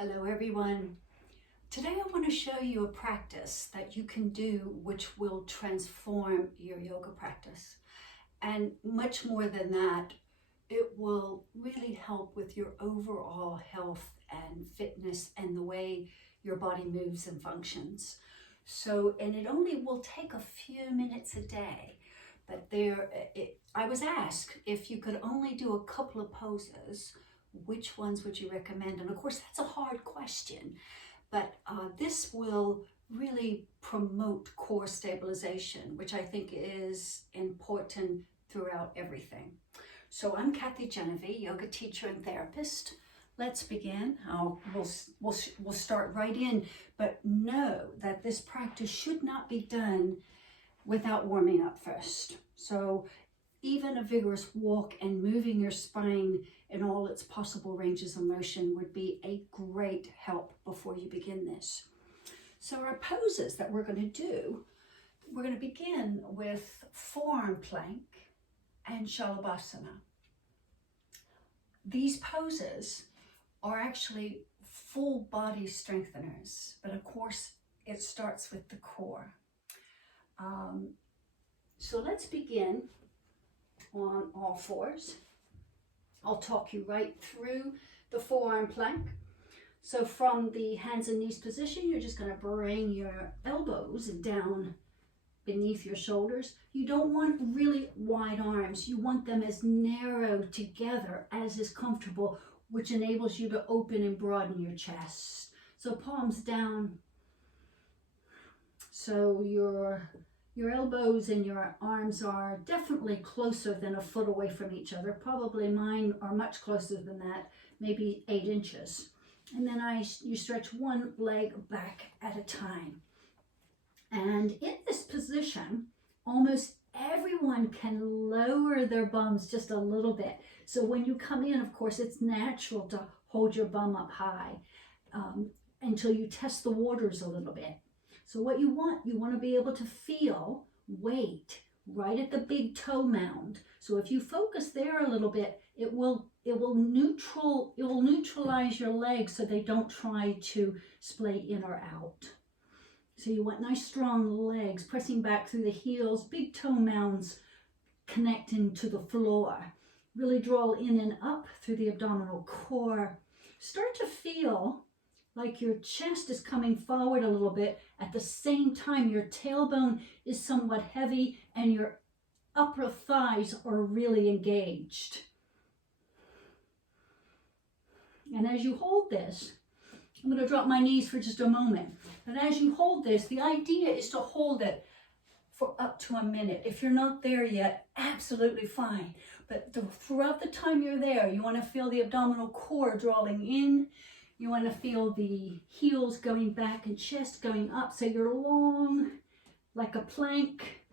Hello everyone. Today I want to show you a practice that you can do which will transform your yoga practice. And much more than that, it will really help with your overall health and fitness and the way your body moves and functions. And it only will take a few minutes a day. But I was asked if you could only do a couple of poses, which ones would you recommend? And of course, that's a hard question, but this will really promote core stabilization, which I think is important throughout everything. So I'm Kathy Genevieve, yoga teacher and therapist. Let's begin. We'll start right in, but know that this practice should not be done without warming up first. So even a vigorous walk and moving your spine in all its possible ranges of motion would be a great help before you begin this. So our poses that we're going to do, we're going to begin with forearm plank and Shalabhasana. These poses are actually full body strengtheners, but of course it starts with the core. So let's begin on all fours. I'll talk you right through the forearm plank. So from the hands and knees position, you're just going to bring your elbows down beneath your shoulders. You don't want really wide arms. You want them as narrow together as is comfortable, which enables you to open and broaden your chest. So palms down. So your elbows and your arms are definitely closer than a foot away from each other. Probably mine are much closer than that, maybe 8 inches. And then you stretch one leg back at a time. And in this position, almost everyone can lower their bums just a little bit. So when you come in, of course, it's natural to hold your bum up high until you test the waters a little bit. So what you want to be able to feel weight right at the big toe mound. So if you focus there a little bit, it will neutralize your legs so they don't try to splay in or out. So you want nice strong legs pressing back through the heels, big toe mounds connecting to the floor. Really draw in and up through the abdominal core. Start to feel like your chest is coming forward a little bit. At the same time, your tailbone is somewhat heavy and your upper thighs are really engaged. And as you hold this, I'm going to drop my knees for just a moment. But as you hold this, the idea is to hold it for up to a minute. If you're not there yet, absolutely fine. But throughout the time you're there, you want to feel the abdominal core drawing in. You want to feel the heels going back and chest going up. So you're long like a plank,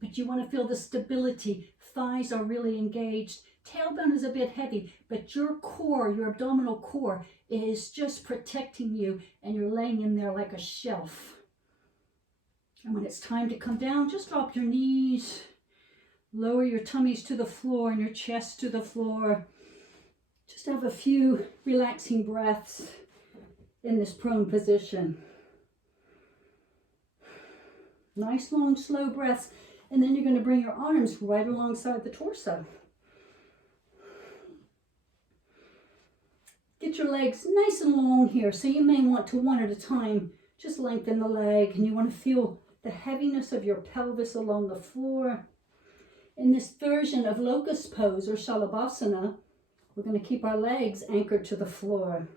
but you want to feel the stability. Thighs are really engaged. Tailbone is a bit heavy, but your core, your abdominal core, is just protecting you and you're laying in there like a shelf. And when it's time to come down, just drop your knees, lower your tummies to the floor and your chest to the floor. Just have a few relaxing breaths in this prone position. Nice, long, slow breaths. And then you're going to bring your arms right alongside the torso. Get your legs nice and long here. So you may want to, one at a time, just lengthen the leg. And you want to feel the heaviness of your pelvis along the floor. In this version of locust pose or Shalabhasana, we're going to keep our legs anchored to the floor.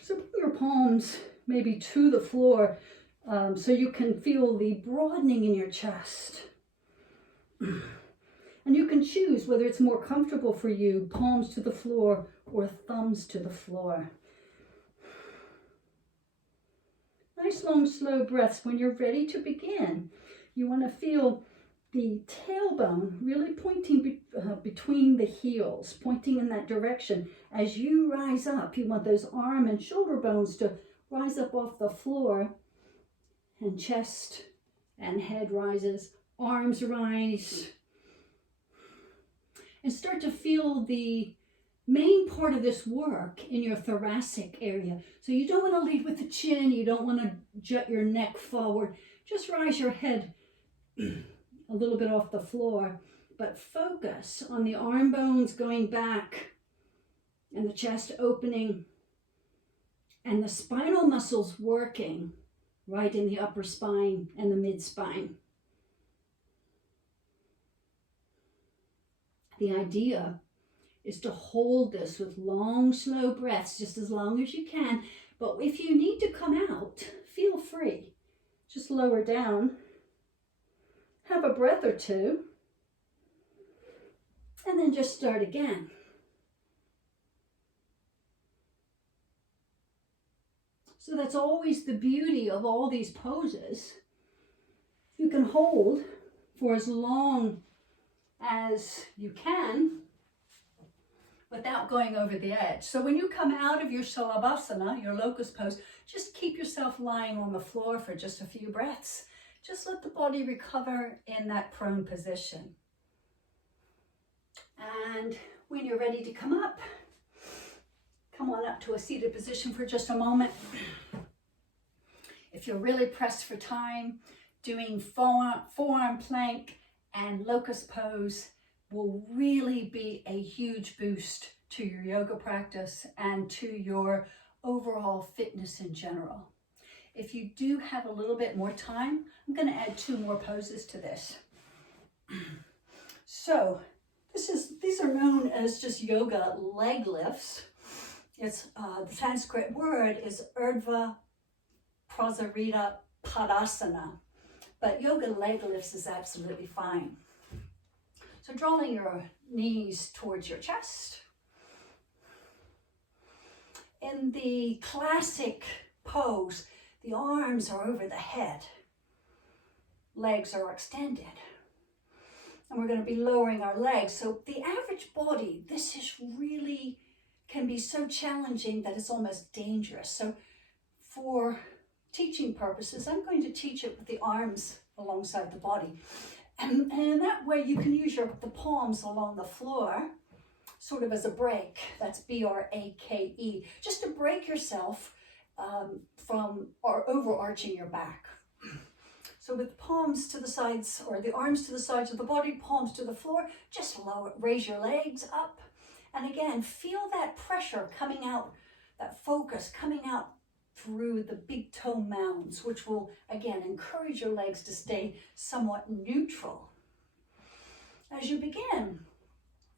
So bring your palms maybe to the floor so you can feel the broadening in your chest. And you can choose whether it's more comfortable for you, palms to the floor or thumbs to the floor. Nice, long, slow breaths. When you're ready to begin, you want to feel the tailbone really pointing between the heels, pointing in that direction. As you rise up, you want those arm and shoulder bones to rise up off the floor, and chest and head rises, arms rise, and start to feel the main part of this work in your thoracic area. So you don't want to lead with the chin. You don't want to jut your neck forward. Just rise your head a little bit off the floor, but focus on the arm bones going back and the chest opening and the spinal muscles working right in the upper spine and the mid spine. The idea is to hold this with long, slow breaths, just as long as you can. But if you need to come out, feel free. Just lower down, have a breath or two, and then just start again. So that's always the beauty of all these poses. You can hold for as long as you can without going over the edge. So when you come out of your Shalabhasana, your locust pose, just keep yourself lying on the floor for just a few breaths. Just let the body recover in that prone position. And when you're ready to come up, come on up to a seated position for just a moment. If you're really pressed for time, doing forearm plank and locust pose will really be a huge boost to your yoga practice and to your overall fitness in general. If you do have a little bit more time, I'm going to add 2 more poses to this. So these are known as just yoga leg lifts. It's the Sanskrit word is Urdhva Prasarita Padasana, but yoga leg lifts is absolutely fine. So drawing your knees towards your chest. In the classic pose, the arms are over the head, legs are extended, and we're going to be lowering our legs. So the average body, this is really can be so challenging that it's almost dangerous. So for teaching purposes, I'm going to teach it with the arms alongside the body. And in that way, you can use the palms along the floor, sort of as a break. That's B-R-A-K-E, just to break yourself from or overarching your back. So with palms to the sides, or the arms to the sides of the body, palms to the floor, just raise your legs up. And again, feel that pressure coming out, that focus coming out through the big toe mounds, which will, again, encourage your legs to stay somewhat neutral. As you begin,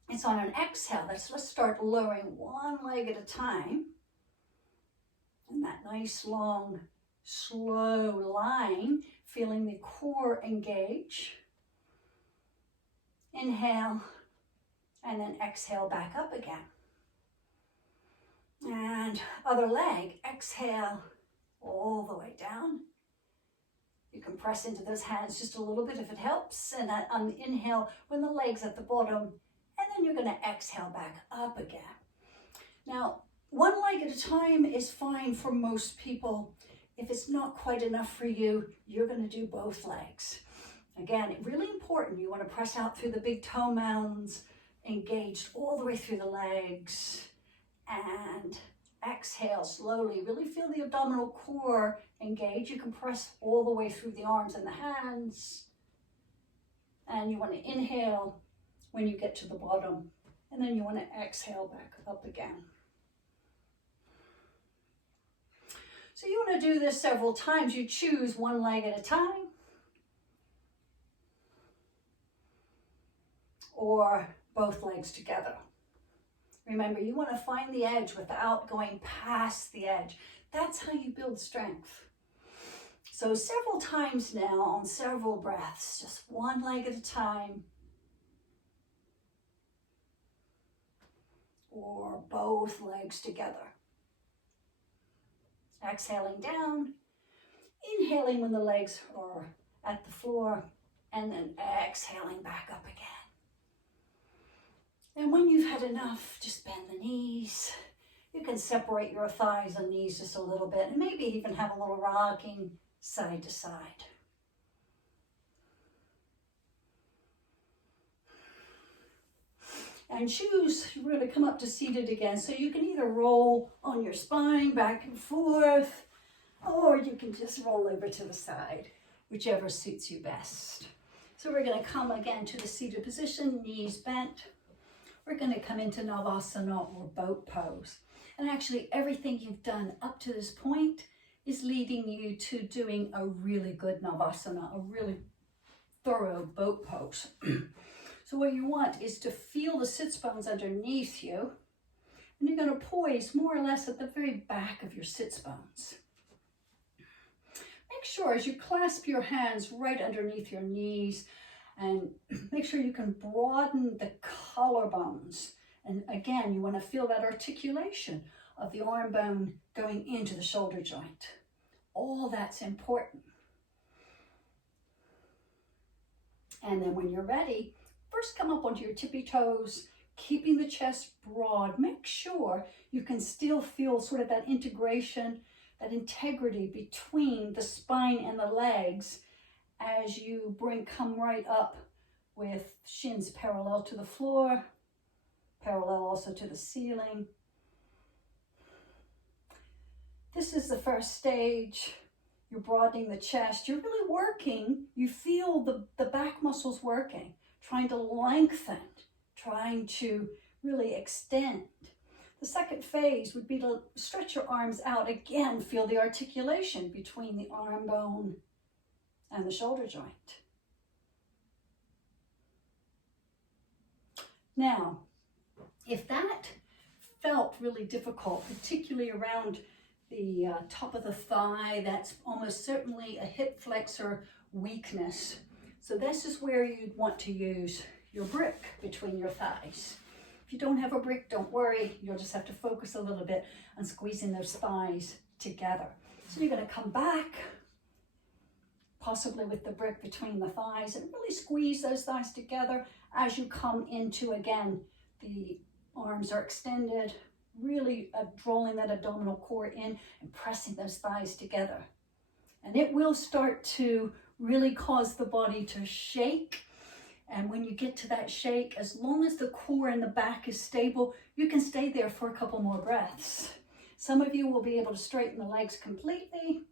it's on an exhale. Let's start lowering one leg at a time. And that nice, long, slow line, feeling the core engage. Inhale, and then exhale back up again. And other leg, exhale all the way down. You can press into those hands just a little bit if it helps. And on the inhale, when the leg's at the bottom, and then you're going to exhale back up again. Now, one leg at a time is fine for most people. If it's not quite enough for you, you're going to do both legs. Again, really important. You want to press out through the big toe mounds, engaged all the way through the legs. And exhale slowly. Really feel the abdominal core engage. You can press all the way through the arms and the hands. And you want to inhale when you get to the bottom. And then you want to exhale back up again. So you want to do this several times. You choose one leg at a time. Or both legs together. Remember, you want to find the edge without going past the edge. That's how you build strength. So several times now on several breaths, just one leg at a time. Or both legs together. Exhaling down, inhaling when the legs are at the floor, and then exhaling back up again. And when you've had enough, just bend the knees. You can separate your thighs and knees just a little bit, and maybe even have a little rocking side to side. And choose, you're going to come up to seated again. So you can either roll on your spine back and forth, or you can just roll over to the side, whichever suits you best. So we're going to come again to the seated position, knees bent. We're going to come into Navasana or boat pose. And actually everything you've done up to this point is leading you to doing a really good Navasana, a really thorough boat pose. So what you want is to feel the sits bones underneath you, and you're going to poise more or less at the very back of your sits bones. Make sure as you clasp your hands right underneath your knees, and make sure you can broaden the collarbones. And again, you want to feel that articulation of the arm bone going into the shoulder joint. All that's important. And then when you're ready, first come up onto your tippy toes, keeping the chest broad. Make sure you can still feel sort of that integration, that integrity between the spine and the legs as you come right up with shins parallel to the floor, parallel also to the ceiling. This is the first stage. You're broadening the chest. You're really working. You feel the back muscles working, trying to lengthen, trying to really extend. The second phase would be to stretch your arms out. Again, feel the articulation between the arm bone and the shoulder joint. Now, if that felt really difficult, particularly around the top of the thigh, that's almost certainly a hip flexor weakness. So this is where you'd want to use your brick between your thighs. If you don't have a brick, don't worry. You'll just have to focus a little bit on squeezing those thighs together. So you're going to come back, possibly with the brick between the thighs, and really squeeze those thighs together as you come into, again, the arms are extended, really drawing that abdominal core in and pressing those thighs together. And it will start to really cause the body to shake. And when you get to that shake, as long as the core in the back is stable, you can stay there for a couple more breaths. Some of you will be able to straighten the legs completely.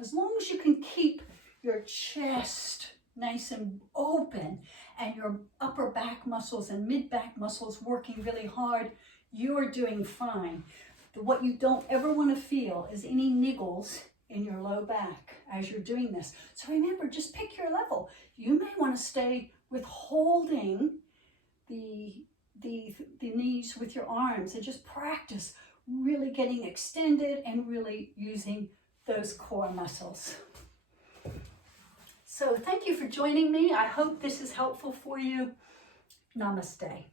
As long as you can keep your chest nice and open and your upper back muscles and mid back muscles working really hard, you're doing fine. What you don't ever want to feel is any niggles in your low back as you're doing this. So remember, just pick your level. You may want to stay with holding the knees with your arms and just practice really getting extended and really using those core muscles. So thank you for joining me. I hope this is helpful for you. Namaste.